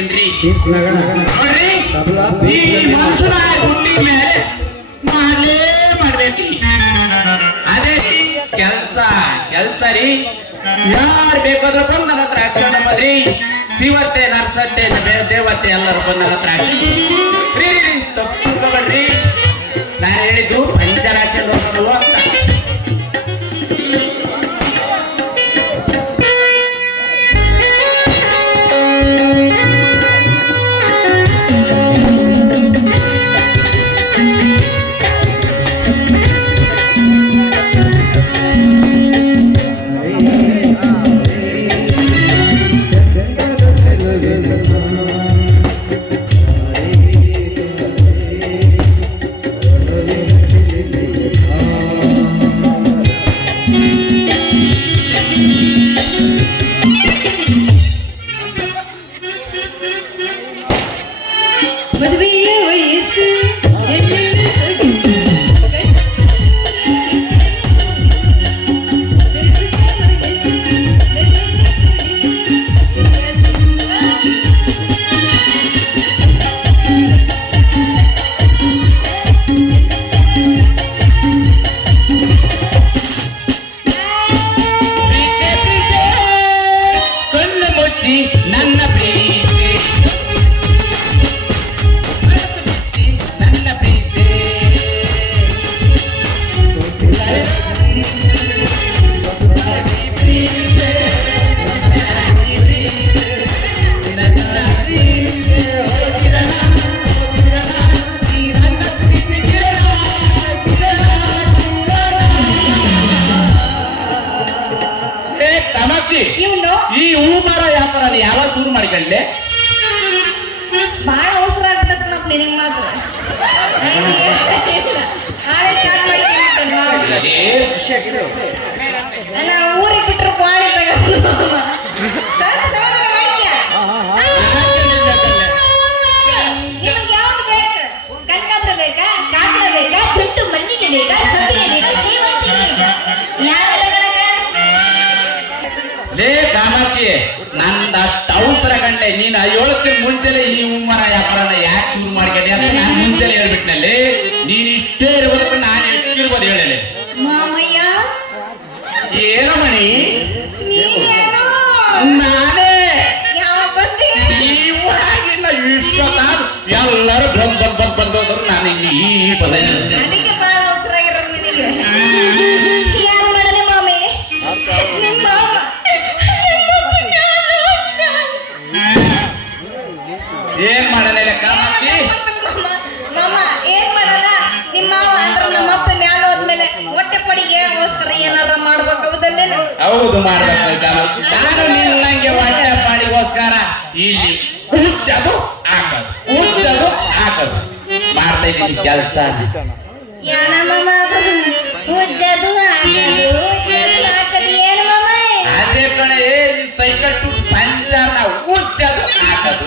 ಬಂದಿನ್ರಿ ನೋಡ್ರಿ. ಈ ಮನುಷ್ಯನ ಹುಟ್ಟಿ ಮೇಲೆ ಮಾಡ್ಬೇಕ್ರಿ. ಅದೇ ಕೆಲ್ಸ ರೀ. ಯಾರು ಬೇಕಾದ್ರೂ ಬಂದು ನನ್ನ ಹತ್ರ ಹಾಕ್ಕೊಂಡು ಬಂದ್ರಿ. ಶಿವತ್ತೆ ನರ್ಸತ್ತೆ ದೇವತೆ ಎಲ್ಲರೂ ಬಂದು ನನ್ನ ಹತ್ರ ಹಾಕಿ ತಪ್ಪುಕೊಬೇಡ್ರಿ. ನಾನು ಹೇಳಿದ್ದು ಪಂಚರ್ ಹಾಕೊಂಡು ಹೋಗೋದು ಅಂತ. ಈ ಹೂ ಮರ ವ್ಯಾಪಾರ ಯಾವಾಗ ಶುರು ಮಾಡಿಕೊಂಡೆ? ಬಹಳ ಅವಸರ ಆಗ್ಬಿಟ್ಟಪ್ಪ ನಿನಗೆ ಮಾತ್ರ. ನಾಳೆ ಸ್ಟಾರ್ಟ್ ಮಾಡಿ ಊರಿಗೆ ಬಿಟ್ಟರು ಮಾಡಿದಾಗ ನಿಮಗೆ ಯಾವ್ದು ಬೇಕು? ಕನಕಾಂಬರ ಬೇಕಾ, ಕಾಕಡ ಬೇಕಾ, ಜುಟ್ಟು ಮಲ್ಲಿಗೆ ಬೇಕಾ, ಸಬ್ಬಿಗೆ ಬೇಕಾ, ಸೇವಂತಿಗೆ ಬೇಕಾ? ಲೇ ಕಾಮಾಕ್ಷಿ, ನಂದಷ್ಟು ಅವಸರ ಕಂಡೆ. ನೀನು 7 ತಿಂಗಳ ಮುಂಚೆಲೆ ಈ ಹೂಮರ ವ್ಯಾಪಾರನ ಯಾಕೆ ಶುರು ಮಾಡ್ಕೊಂಡೆ ಅಂತ ನಾನು ಮುಂಚೆಲೆ ಹೇಳ್ಬಿಟ್ನಲ್ಲಿ. ನೀನ್ ಇಷ್ಟೇ ಇರ್ಬೋದಕ್ಕೆ ನಾನು ಎಷ್ಟಿರ್ಬೋದು ಹೇಳಲೆ. ಮಾಮಯ್ಯ ಏನೋ ಮಣಿ, ನಾನೇ ಇವಾಗಿನ ಇಷ್ಟೊತ್ತಾದ ಎಲ್ಲರೂ ಬಂದೋದ್ರು. ನಾನು ಇನ್ನು ಈ ಪದ ಅದಕ್ಕೆ ಬಹಳ ಅವಸರ ಆಗಿರೋದು ನಿನಗೆ. ಯಾರು ಮಾಡಲಿ ಮಾಮಿ? ನಿಮ್ಮ ಏನ್ ಮಾಡಲಿಲ್ಲ ಕಾಮಾಕ್ಷಿ? ಮಾಮ ಏನ್ ಮಾಡೋಣ? ನಿಮ್ಮ ಮಾವ ಅಂದ್ರೆ ನಮ್ಮಪ್ಪ ಮ್ಯಾಲ ಹೋದ್ಮೇಲೆ ಹೊಟ್ಟೆ ಪಡಿಗೆಗೋಸ್ಕರ ಏನಾರ ಮಾಡ್ಬೇಕು. ಹೌದಲ್ಲೇನು? ಹೌದು, ಮಾಡ್ಬೇಕು ಕಾಮಾಕ್ಷಿ. ನಾನು ನಿನ್ನಂಗೆ ಹೊಟ್ಟೆ ಪಾಡಿಗೋಸ್ಕರ ಇಲ್ಲಿ ಹುಚ್ಚದು ಹಾಕೋದು ಮಾಡ್ತಾ ಇದ್ದೀನಿ ಕೆಲಸ. ಯಾನ ಮಾಮ ಹುಚ್ಚದು ಹಾಕೋದು ಏನು ಮಾಮ? ಅದೇ ಕಡೆ ಸೈಕಲ್ ಟು ಪಂಚರ್ ಹುಚ್ಚದು ಹಾಕೋದು.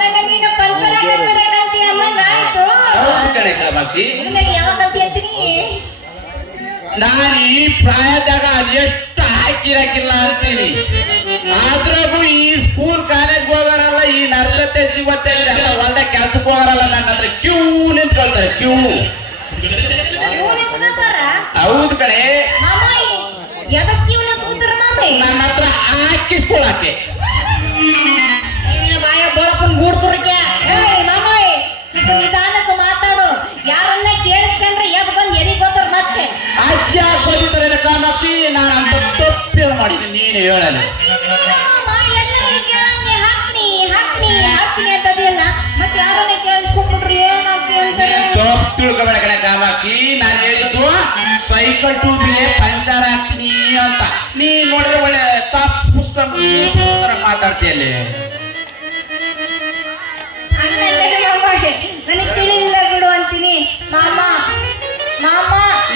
ನನಗಿನ ಪಂಚರ್ ಹಾಕೋದು ಕಲ್ತಿ ಅನ್ನಂಗಾಯ್ತು. ಹೌದು ಕಣೆ ಕಾಮಾಕ್ಷಿ. ಯಾವ ಕಲ್ತಿ ಅಂತೀನಿ? ನಾನು ಈ ಪ್ರಾಯದಾಗ ಎಷ್ಟು ಹಾಕಿರಕಿಲ್ಲ ಅಂತೀನಿ. ಆದ್ರೂ ಈ ಸ್ಕೂಲ್ ಕಾಲೇಜ್ ಹೋಗೋರಲ್ಲ, ಈ ನರ್ಸತ್ತೆ ಸಿಗುತ್ತೆ ಹೊಲ್ದ ಕೆಲ್ಸಕ್ಕೆ ಹೋಗೋರಲ್ಲ, ನನ್ನ ಹತ್ರ ಕ್ಯೂ ನಿಂತ್ಕೊಳ್ತಾರೆ. ಕ್ಯೂ. ಹೌದು ಕಣೆ. ನನ್ನ ಹತ್ರ ಹಾಕಿಸ್ಕೊಳಕ್ಕೆ ಬಾಯ ಬೋಳಪ್ಪನ ಗೂಡ್ತುರಕ್ಕೆ. ಮಾಮಾಯ್ ಸ್ವಲ್ಪ ನಿಧಾನಕ್ಕೆ ಮಾತಾಡು. ಯಾರನ್ನ ಕೇಳಿಸ್ಕೊಂಡ್ರೆ ಎದ್ ಬಂದು ಎದಿಗೆ ಬಂದ್ರೆ ಮತ್ತೆ ಅಜ್ಜ ಬಂದಿದ್ದಾರೆ ಕಾಮಾಕ್ಷಿ. ನಾನು ಅಂತ ತಪ್ಪೇನು ಮಾಡಿದ್ದೀನಿ ನೀನು ಹೇಳಲ್ಲ. ಹಾಕ್ತೀನಿ ಅಂತದಿಲ್ಲ, ಮತ್ತೆ ಯಾರನ್ನ ಕೇಳಿಸ್ಕೊಂಡ್ಬಿಟ್ರಿ ಏನಾಗ್ತಿ ಅಂತಾರೆ. ತಪ್ಪು ತಿಳ್ಕೊಬೇಡ ಕಣೆ ಕಾಮಾಕ್ಷಿ. ನಾನು ಹೇಳಿದ್ದು ಸೈಕಲ್ ಟೂ ವೀಲರ್ ಪಂಚರ್ ಹಾಕ್ತೀನಿ ಅಂತ. ನೀ ನೋಡಿದ್ರೆ ಒಳ್ಳೆ ತಾಸ್ ಪುಸ್ತಕ ಮಾತಾಡ್ತೀಯಲ್ಲಿ. ನನಗೆ ತಿಳಿಲಿಲ್ಲ ಬಿಡು ಅಂತೀನಿ. ಮಾಮ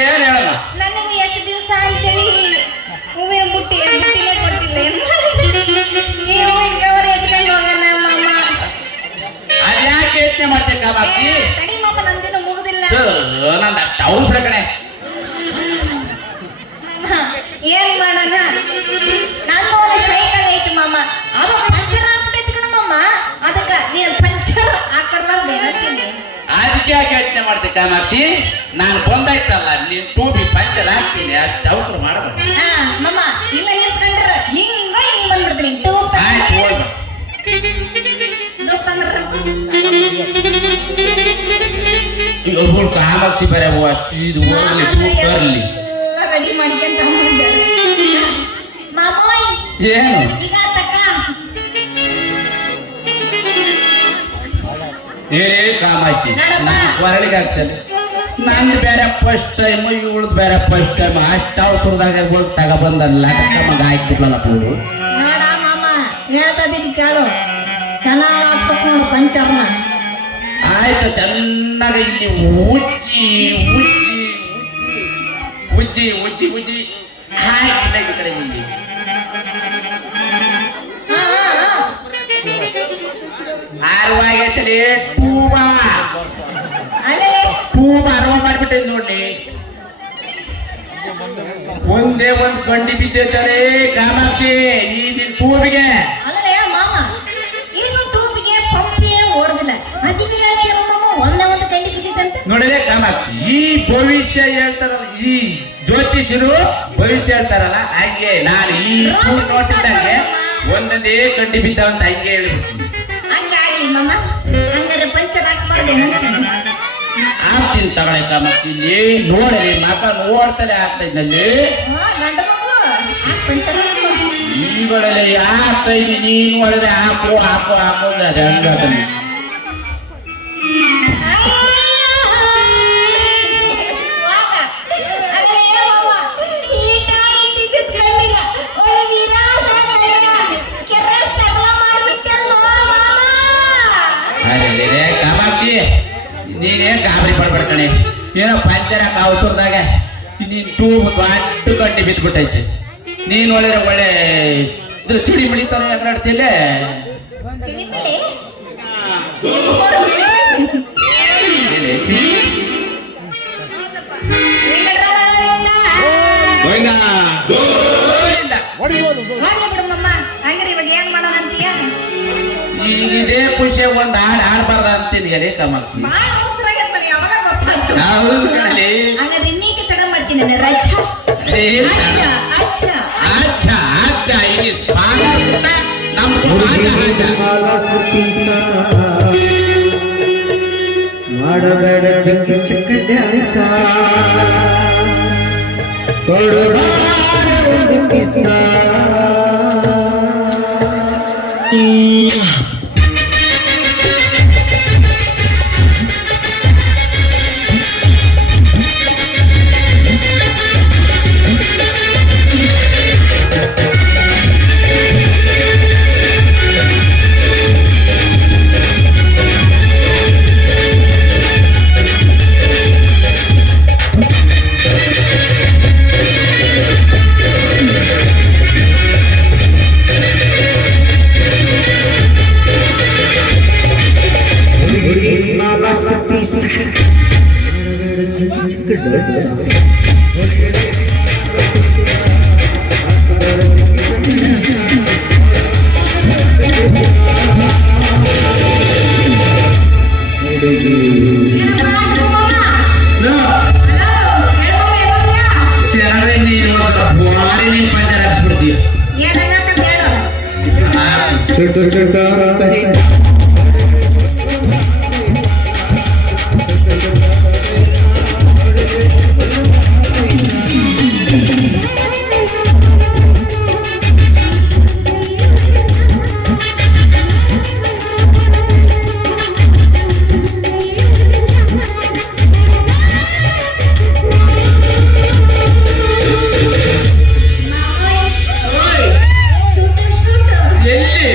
ಏನ್ ಹೇಳಲ್ಲ. ನನಗೆ ಎಷ್ಟು ದಿವಸ ಅಂತೇಳಿ ಹೂವಿನ ಮುಟ್ಟಿನೇ ಕೊಟ್ಟಿಲ್ಲ. ಈ ಹೂವಿನ ಕವರ್ ಎತ್ಕೊಂಡು ಹೋಗೋಣ ಮಾಮ. ಅದ್ಯಾಕೆ ಯೋಚನೆ ಮಾಡ್ತೇನೆ ಕಾಮಾಕ್ಷಿ? ತಡಿ ಮಾಮ, ನಂದೇನು ಮುಗುದಿಲ್ಲ. ನಂದು ಅಷ್ಟು ಅವಸರ ಕಣೆ. ಏನ್ ಮಾಡೋಣ? ನಂದು ಒಂದು ಸೈಕಲ್ ಐತಿ ಮಾಮ, ಅದು ಪಂಚರ್ ಯಾಕೆ ಯೋಚನೆ ಮಾಡ್ತೆ ಕಾಮಾಕ್ಷಿ? ನಾನು ಬಂದಾಯ್ತಲ್ಲ ನೀನ್ ಟೂಬಿ ಪಂಚರ್ ಹಾಕ್ತೀನಿ, ಅಷ್ಟು ಅವಸರ ಮಾಡಬೇಡ. ಹಾ ಮಮ್ಮ ಇಲ್ಲ ನಿಂತ್ಕೊಂಡ್ರ ಹಿಂಗ ಹಿಂಗ್ ಬಂದ್ಬಿಡ್ತೀನಿ ಟೂಪ್ ಆಯ್ತು ಹೋಗ್ಬ. ಒಬ್ಬಳು ಕಾಮಾಕ್ಷಿ ಬರ ಅಷ್ಟು ಇದು ಹೋಗ್ಲಿ ಟೂಬ್ ಬರಲಿ. ರೆಡಿ ಮಾಡಿಕೊಂತ ಮಾಮೋಯ್ ಏನು ಈಗ ತಕ್ಕ ಏ ಕಾಮಾಕ್ಷಿ ನಾನು ಹೊರಳಿಗೆ ಆಗ್ತದೆ. ನಂದು ಬೇರೆ ಫಸ್ಟ್ ಟೈಮ್ ಇವಳದು ಬೇರೆ ಫಸ್ಟ್ ಟೈಮ್ ಅಷ್ಟು ಅವಸರದಾಗ ತಗೊಬಂದಲ್ಲ ಮಗ ಹಾಕಿದ್ಲಲ್ಲ ಪೂರು. ನೋಡ ಮಾಮ ಹೇಳ್ತದಿದ್ ಕೇಳು ಚೆನ್ನಾಗಿ ಹಾಕ್ಬೇಕು ನೋಡು ಪಂಚರ್ನ. ಆಯ್ತು ಚೆನ್ನಾಗಿ ಇಲ್ಲಿ ಉಜ್ಜಿ ಉಜ್ಜಿ ಉಜ್ಜಿ ಉಜ್ಜಿ ಉಜ್ಜಿ ಹಾಕಿ ಈ ಕಡೆ ಇಲ್ಲಿ ಆರವಾಗೈತಲಿ ಟೂಬ ಅಲ್ಲೇ ಟೂಬ ಅರವ ಮಾಡ್ಬಿಟ್ಟೆ ನೋಡಿ. ಒಂದೇ ಒಂದು ಕಂಡಿ ಬಿದ್ದೈತಲೇ ಕಾಮಾಕ್ಷಿ ಈ ನಿನ್ ಟೂಬಿಗೆ. ಅಲ್ಲೇ ಮಾಮ ಇನ್ನು ಟೂಬಿಗೆ ಪಂಪೇ ಓಡದಿಲ್ಲ ಅದಕ್ಕೆ ಹೇಳ್ತೀರ ಮಾಮ ಒಂದೇ ಒಂದು ಕಂಡಿ ಬಿದ್ದಿತ್ತಂತ. ನೋಡಲೇ ಕಾಮಾಕ್ಷಿ ಈ ಭವಿಷ್ಯ ಹೇಳ್ತಾರಲ್ಲ ಈ ಜ್ಯೋತಿಷರು ಭವಿಷ್ಯ ಹೇಳ್ತಾರಲ್ಲ ಹಂಗೆ ನಾನು ಈ ಟೂಬ್ ನೋಡ್ತಿದ್ದಂಗೆ ಒಂದೊಂದೇ ಕಂಡಿ ಬಿದ್ದಾವ ಅಂತ ಹಂಗೆ ಹೇಳ್ಬಿಡ್ತೀನಿ. ಹಂಗಾಗಿ ಮಾಮ ಹಂಗಾರೆ ಪಂಚರ್ ಹಾಕ್ಬಾರ್ದೆ ಆಗ್ತೀನಿ ತಗೊಳ್ಳೆ ಕಾಮಾಕ್ಷಿ. ಇಲ್ಲಿ ನೋಡಲಿ ಮಗ ನೋಡ್ತಲೇ ಆಗ್ತಾ ಇದ್ದಲ್ಲಿ ಗಂಡ ಮಗು ಪಂಚರ್ ಈಗಳಲ್ಲಿ ಆಗ್ತಾ ಇದ್ದೀನಿ ನೀನು ನೋಡಿದ್ರೆ ಹಾಕು ಹಾಕು ಹಾಕು ಅಂದ್ರೆ ಅದು ಹಂಗಾಗ್ತಾನೆ. ಅರೆ ಕಾಮಾಕ್ಷಿ ನೀನೇನ್ ಗಾಬರಿ ಪಡ್ಬೇಡ ಕಣೆ. ಏನೋ ಪಂಚರ ಅವಸರದಾಗ ನೀನ್ ಟೂಬ್ ದೊಡ್ಡ ಕಟ್ಟಿ ಬಿದ್ದ್ಬಿಟ್ಟೈತೆ. ನೀನ್ ನೋಡಿದ್ರೆ ಒಳ್ಳೆ ಇದು ಚಿಡಿ ಮಿಳಿತಾರ ಎದುರಾಡ್ತಿಲ್ಲ. ಇದೇ ಖುಷಿ ಒಂದ್ ಹಾಡು ಹಾಡ್ಬಾರ್ದ ಅಂತೀನಿ ಅಲೇ ಕಾಮಾಕ್ಷಿ. ಹೌದು ಕಣಲೆ. ಅಚ್ಚಾ ಅಚ್ಚಾ ಈ ಸ್ವಾಗತ ನಮ್ಮ ಮಾಡಬೇಡ ಚಿಕ್ಕ ಚಿಕ್ಕ ಡ್ಯಾನ್ಸ ಕೊಡಬಾರ ಒಂದು ಕಿಸ್ಸ. ಚೆನ್ನಾಗಿ ನೀನು ಬಾರಿ ನೀನ್ ಪಂಚರ್ ಹಾಕ್ಸ್ಬಿಡ್ತೀಯ. ಚುಟ್ಟು ಚುಟ್ಟು ಎಲ್ಲಿ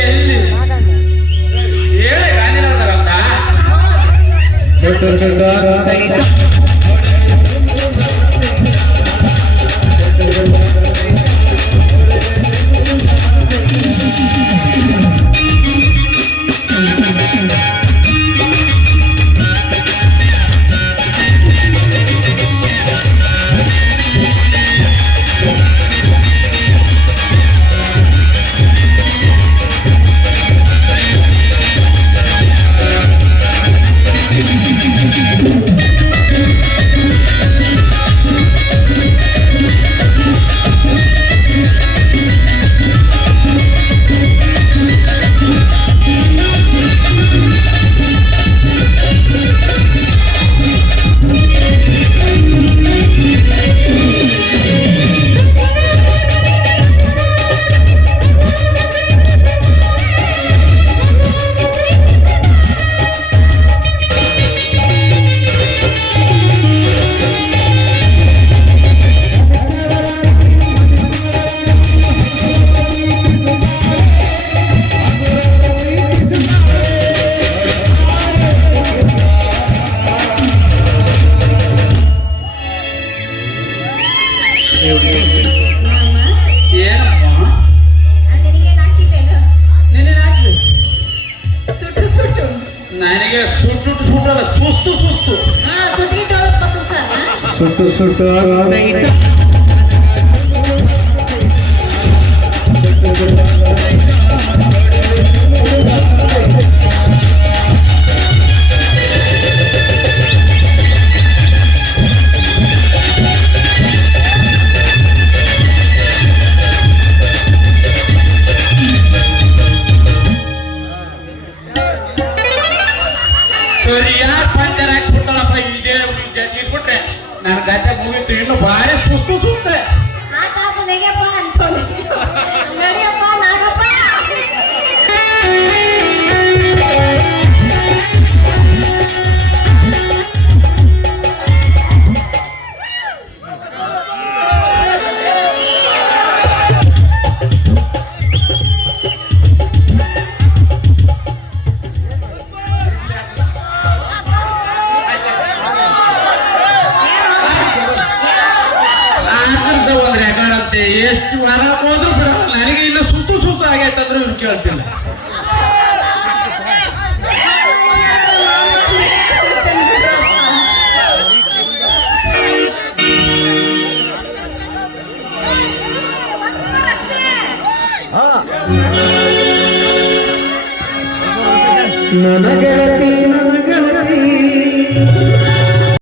ಎಲ್ಲಿ ಹೇಳಿ ಗಾಂಧಿನಗರ ಚೋಟು ಚೋಟು ಆಗ್ತೈತ ಏನಮ್ಮ ನಿನ್ನೆ ಹಾಕ್ಲಿ ಸುಟ್ಟು ಸುಟ್ಟು ನನಗೆ ಸುಟ್ಟು ಸುಟ್ಟಲ್ಲ ಸುಸ್ತು ಸುಸ್ತು ಸುಟ್ಟು ಸುಟ್ಟು ಆಗ್ತೈತ ಸರಿ ಯಾರು ಪಂಚರ್ ಹಾಕ್ಸ್ಬಿಟ್ಟಲ್ಲಪ್ಪ ಇದೇ ಇಟ್ಬಿಟ್ರೆ ನನ್ನ ಗದ್ದೆ ಮುಗಿತು ಇನ್ನು ಭಾರಿ ಸುಸ್ತು ಸುಸ್ತೆ ಒಂದ್ ರೆಕಾರ್ಡ್ ಅಂತೆ ಎಷ್ಟು ವಾರ ಹೋದ್ರು ಬಿಡಲ್ಲ ನನಗೆ ಇನ್ನು ಸುತ್ತು ಸುತ್ತು ಆಗೈತಂದ್ರೆ ಇವ್ರು ಕೇಳ್ತಿಲ್ಲ ನನ್ನ ಗೆಳತಿ